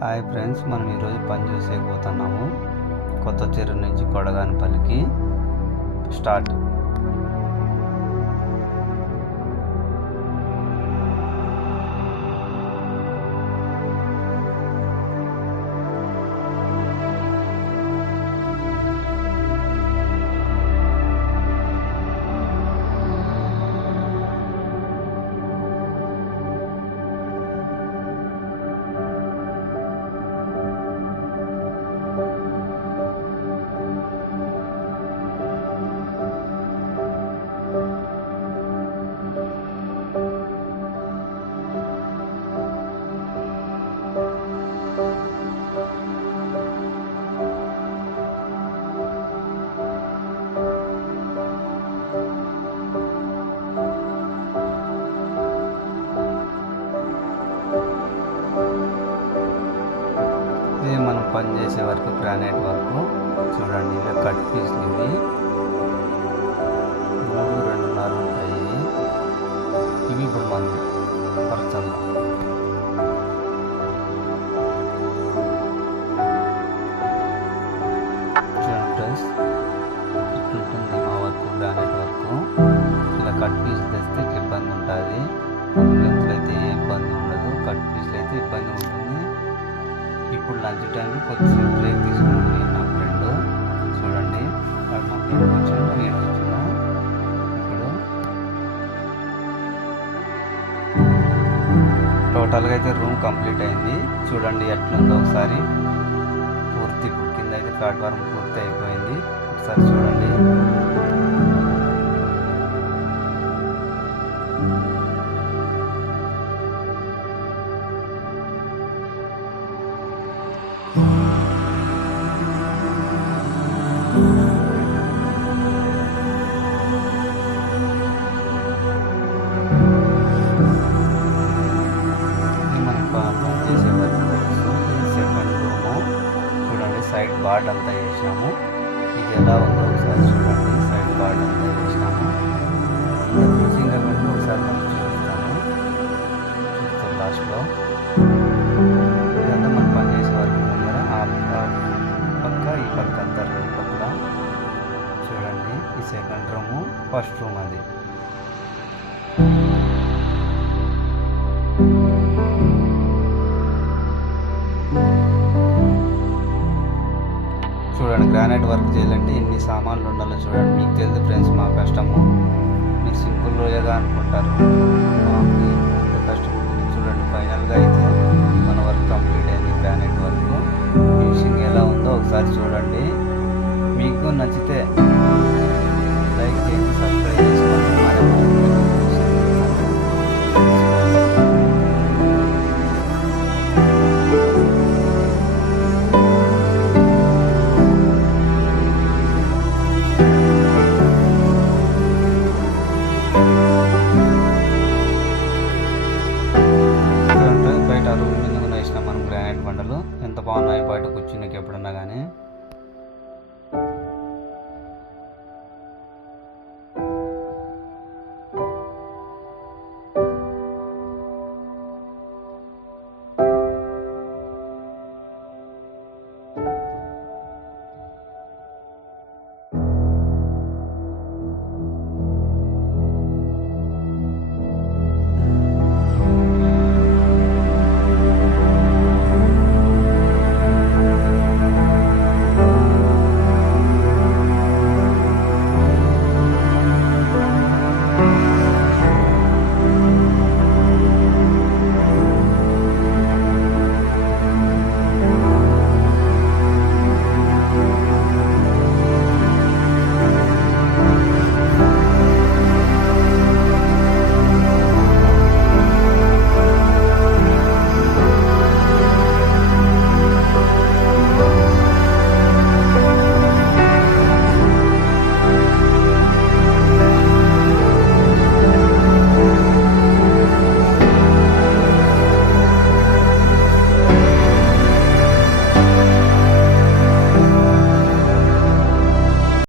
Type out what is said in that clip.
Hi friends, మనం ఈరోజు పని చూసేకపోతున్నాము. కొత్త చెరువు నుంచి కొడగానిపల్లికి స్టార్ట్. ఇది మనం పని చేసే వరకు గ్రానైట్ వరకు చూడండి. ఇలా కట్ పీస్లు ఇవి 2.5 ఉంటాయి. ఇవి ఇప్పుడు మనం పరచాలి. చూడండి ఫ్రెండ్స్, ఇట్లుంటుంది మా వర్క్, గ్రానైట్ వర్క్. ఇలా కట్ పీసులు తెస్తే ఇబ్బంది ఉంటుంది. లెంత్లు అయితే ఏ ఇబ్బంది ఉండదు, కట్ పీసులు అయితే ఇబ్బంది ఉంటుంది. ఇప్పుడు లంచ్ టైంలో కొద్దిసేపు బ్రేక్ తీసుకున్నాను నేను, నా ఫ్రెండ్. చూడండి, వాడు నా ఫ్రెండ్ కూర్చున్నా, నేను కూర్చున్నా. ఇప్పుడు టోటల్గా అయితే రూమ్ కంప్లీట్ అయింది. చూడండి ఎట్లుందో ఒకసారి. పూర్తి ఇప్పుడు కింద అయితే ప్లాట్ఫారం పూర్తి అయిపోయింది. ఒకసారి చూడండి. సెకండ్ రూము చూడండి, సైడ్ బార్డ్ అంతా వేసినాము. ఇది ఎలా ఉందో ఒకసారి చూడండి. సైడ్ బార్డ్ అంతా వేసినాము. ఫినిషింగ్ అనేది ఒకసారి మనం చూపిస్తాము, చూస్తాం లాస్ట్లో. ఇదంతా మనం పని చేసే వరకు ముందర ఆ పక్క ఈ పక్క అంతా రెండు పక్కల చూడండి. ఈ సెకండ్ రూము, ఫస్ట్ రూమ్ అది. చూడండి, గ్రానైట్ వర్క్ చేయాలంటే ఎన్ని సామాన్లు ఉండాలో చూడండి. మీకు తెలుసు ఫ్రెండ్స్ మా కష్టము. మీరు సింపుల్ రోజుగా అనుకుంటారు, మాకు ఎంత కష్టం ఉంటుంది. చూడండి, ఫైనల్గా అయితే మన వర్క్ కంప్లీట్ అయింది. గ్రానైట్ వర్క్ ఫినిషింగ్ ఎలా ఉందో ఒకసారి చూడండి. మీకు నచ్చితే లైక్ చేసి సబ్స్క్రైబ్ చేసుకోండి. బయట రూమ్ మీద వేసినాం మనం గ్రానైట్ బండలు. ఎంత బాగున్నాయి బయట కూర్చున్నాకి ఎప్పుడన్నా కానీ.